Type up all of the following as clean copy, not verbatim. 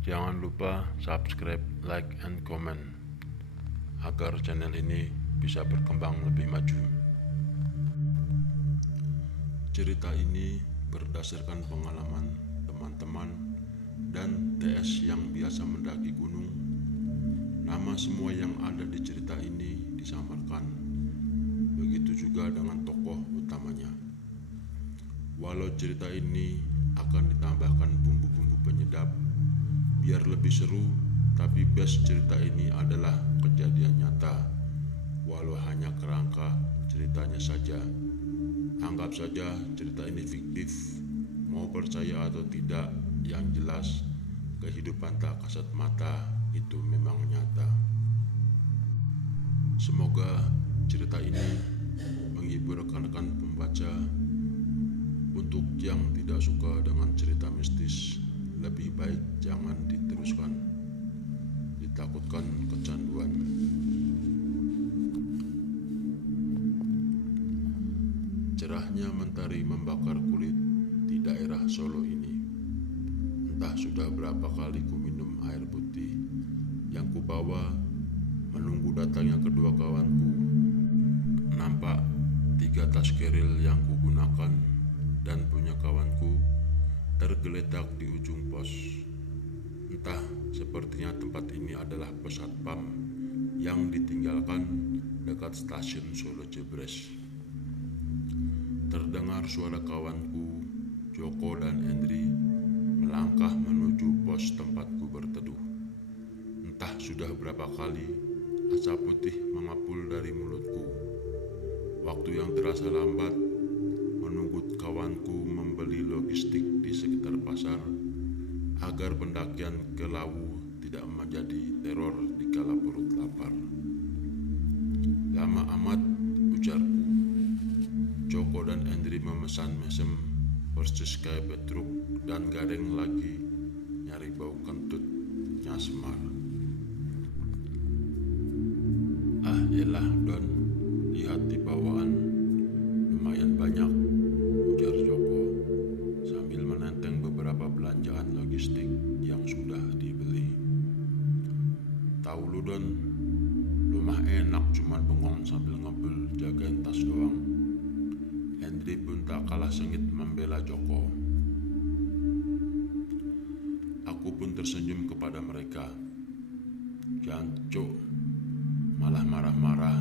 Jangan lupa subscribe, like, and comment agar channel ini bisa berkembang lebih maju. Cerita ini berdasarkan pengalaman teman-teman dan TS yang biasa mendaki gunung. Nama semua yang ada di cerita ini disamarkan. Begitu juga dengan tokoh utamanya. Walau cerita ini akan ditambahkan bumbu-bumbu penyedap biar lebih seru, tapi base cerita ini adalah kejadian nyata. Walau hanya kerangka ceritanya saja. Anggap saja cerita ini fiktif, mau percaya atau tidak, yang jelas kehidupan tak kasat mata itu memang nyata. Semoga cerita ini menghibur rekan-rekan pembaca. Untuk yang tidak suka dengan cerita mistis, lebih baik jangan diteruskan, ditakutkan kecanduan. Cerahnya mentari membakar kulit di daerah Solo ini. Entah sudah berapa kali ku minum air putih yang kubawa menunggu datangnya kedua kawanku. Nampak 3 tas keril yang kugunakan dan punya kawanku tergeletak di ujung pos. Entah, sepertinya tempat ini adalah pos satpam yang ditinggalkan dekat stasiun Solo Jebres. Terdengar suara kawanku, Joko dan Endri, melangkah menuju pos tempatku berteduh. Entah sudah berapa kali asap putih mengapul dari mulutku. Waktu yang terasa lambat menunggu kawanku membeli logistik di sekitar pasar agar pendakian ke Lawu tidak menjadi teror di kala perut lapar. Lama amat, ujarku. Joko dan Endri memesan mesem persis kayak Petruk dan Gareng lagi nyari bau kentutnya Semar. Ah elah Don, lihat di bawaan lumayan banyak, ujar Joko sambil menenteng beberapa belanjaan logistik yang sudah dibeli. Tahu lu Don, lu mah enak cuman bengong sambil ngebel jagain tas doang. Hendri pun tak kalah sengit membela Joko. Aku pun tersenyum kepada mereka. Jancuk, malah marah-marah.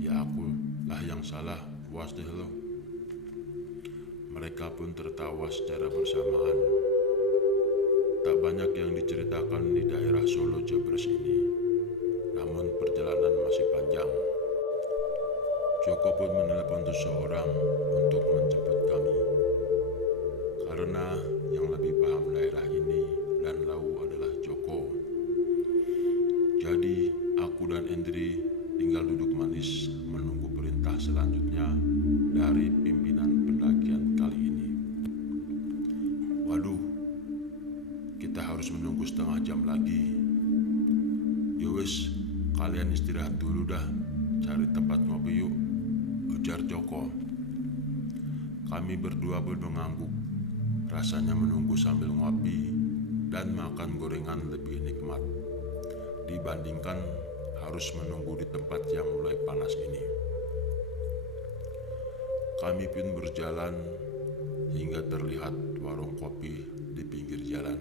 Ya aku lah yang salah, puas deh lo. Mereka pun tertawa secara bersamaan. Tak banyak yang diceritakan di daerah Solo Jebres ini, namun perjalanan masih panjang. Joko pun menelepon seseorang untuk menjemput kami, karena yang lebih paham daerah ini dan Lawu adalah Joko. Jadi aku dan Endri tinggal duduk manis menunggu perintah selanjutnya dari pimpinan pendakian kali ini. Waduh, kita harus menunggu setengah jam lagi. Yowes, kalian istirahat dulu dah, cari tempat ngopi yuk, ujar Joko. Kami berdua pun mengangguk. Rasanya menunggu sambil ngopi dan makan gorengan lebih nikmat dibandingkan harus menunggu di tempat yang mulai panas ini. Kami pun berjalan hingga terlihat warung kopi di pinggir jalan.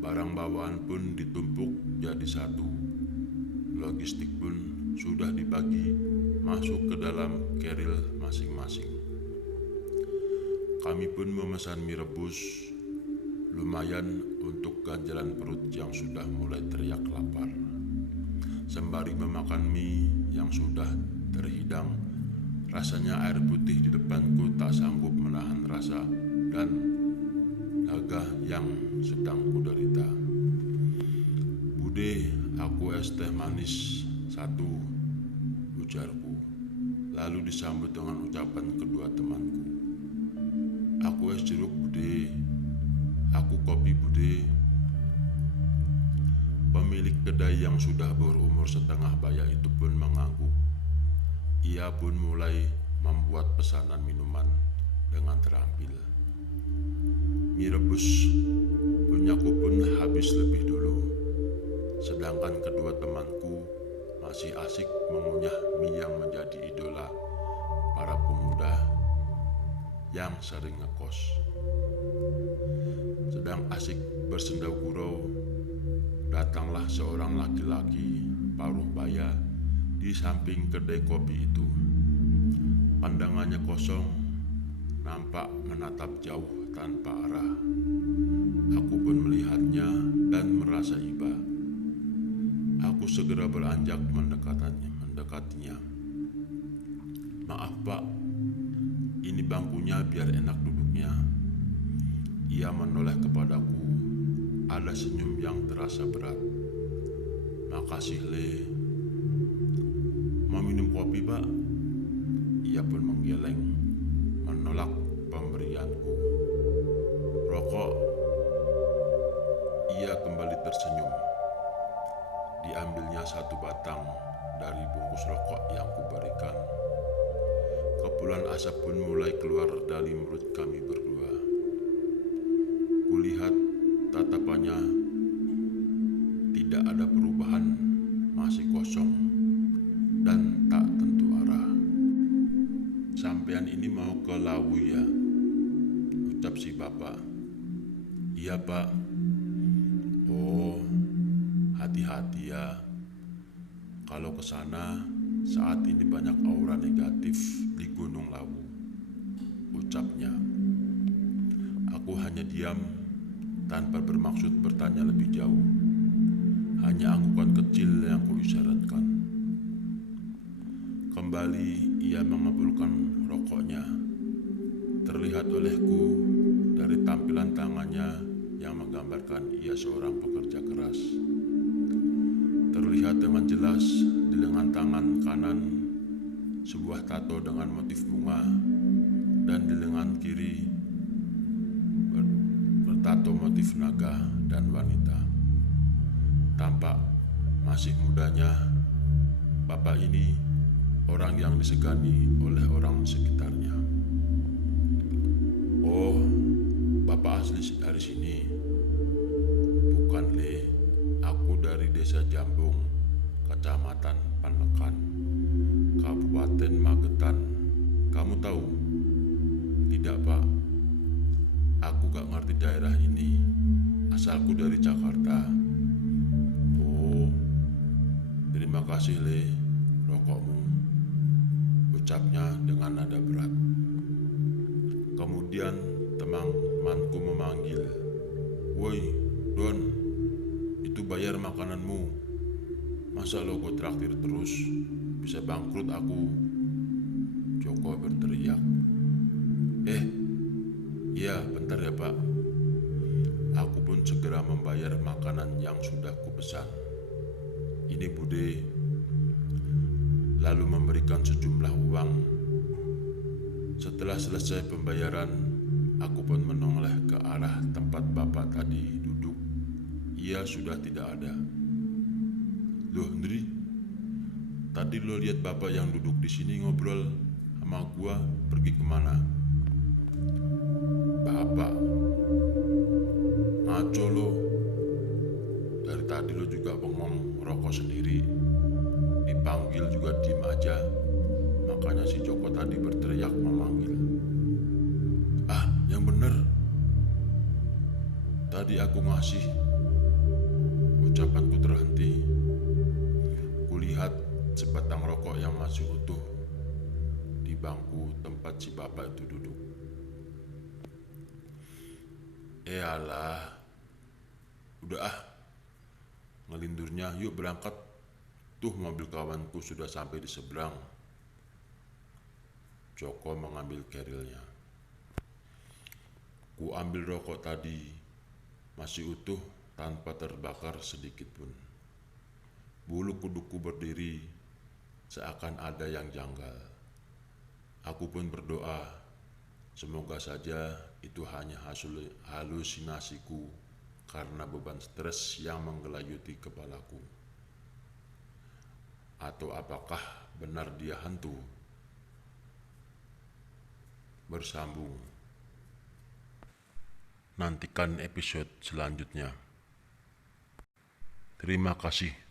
Barang bawaan pun ditumpuk jadi satu. Logistik pun sudah dibagi masuk ke dalam keril masing-masing. Kami pun memesan mie rebus, lumayan untuk ganjalan perut yang sudah mulai teriak lapar. Sembari memakan mie yang sudah terhidang, rasanya air putih di depanku tak sanggup menahan rasa dan daga yang sedang kuderita. Bude, aku es teh manis satu, ujarku, lalu disambut dengan ucapan kedua temanku. Aku es jeruk bude, aku kopi bude. Pemilik kedai yang sudah berumur setengah baya itu pun mengangguk. Ia pun mulai membuat pesanan minuman dengan terampil. Mie rebus punyaku pun habis lebih dulu, sedangkan kedua temanku masih asik mengunyah mie yang menjadi idola para pemuda yang sering ngekos. Sedang asik bersenda gurau, datanglah seorang laki-laki paruh baya di samping kedai kopi itu. Pandangannya kosong, nampak menatap jauh tanpa arah. Aku pun melihatnya dan merasa iba. Aku segera beranjak mendekatinya. Maaf Pak, ini bangkunya biar enak duduknya. Ia menoleh kepadaku, ada senyum yang terasa berat. Makasih Le. Mau minum kopi Pak? Ia pun menggeleng, menolak pemberianku. Rokok? Ia kembali tersenyum. Diambilnya satu batang dari bungkus rokok yang kuberikan. Kepulan asap pun mulai keluar dari mulut kami berdua. Kulihat tatapannya tidak ada perubahan, masih kosong dan tak tentu arah. Sampean ini mau ke Lawu ya? Ucap si bapak. Iya Pak. Oh, hati-hati ya. Kalau ke sana saat ini banyak aura negatif di Gunung Lawu, ucapnya. Aku hanya diam tanpa bermaksud bertanya lebih jauh. Hanya anggukan kecil yang kuisyaratkan. Kembali ia mengabulkan rokoknya. Terlihat olehku dari tampilan tangannya yang menggambarkan ia seorang pekerja keras. Terlihat dengan jelas di lengan tangan kanan sebuah tato dengan motif bunga, dan di lengan kiri bertato motif naga dan wanita. Tampak masih mudanya, bapak ini orang yang disegani oleh orang sekitarnya. Oh, bapak asli dari sini? Bukan Le, aku dari desa Jambung, kecamatan Panekan, Kabupaten Magetan. Kamu tahu? Tidak Pak, aku gak ngerti daerah ini. Asalku dari Jakarta. Oh, terima kasih Le, rokokmu, ucapnya dengan nada berat. Kemudian teman-temanku memanggil, "Woi, Don, itu bayar makananmu. Masa lo gue traktir terus? Bisa bangkrut aku." Joko berteriak. Iya, bentar ya Pak. Aku pun segera membayar makanan yang sudah kupesan. Ini Bude. Lalu memberikan sejumlah uang. Setelah selesai pembayaran, aku pun menoleh ke arah tempat bapak tadi duduk. Ia sudah tidak ada. Loh, Ndri, tadi lo lihat bapak yang duduk di sini ngobrol sama gua pergi kemana? Bapak, ngaco lo. Dari tadi lo juga bengong rokok sendiri. Dipanggil juga diem aja. Makanya si Joko tadi berteriak memanggil. Ah, yang bener. Tadi aku ngasih. Ucapanku terhenti. Kulihat sebatang rokok yang masih utuh di bangku tempat si bapak itu duduk. Alah, udah ah, ngelindurnya, yuk berangkat. Tuh mobil kawanku sudah sampai di seberang. Joko mengambil kerilnya. Ku ambil rokok tadi, masih utuh tanpa terbakar sedikit pun. Bulu kuduku berdiri, seakan ada yang janggal. Aku pun berdoa, semoga saja itu hanya halusinasiku karena beban stres yang menggelayuti kepalaku. Atau apakah benar dia hantu? Bersambung. Nantikan episode selanjutnya. Terima kasih.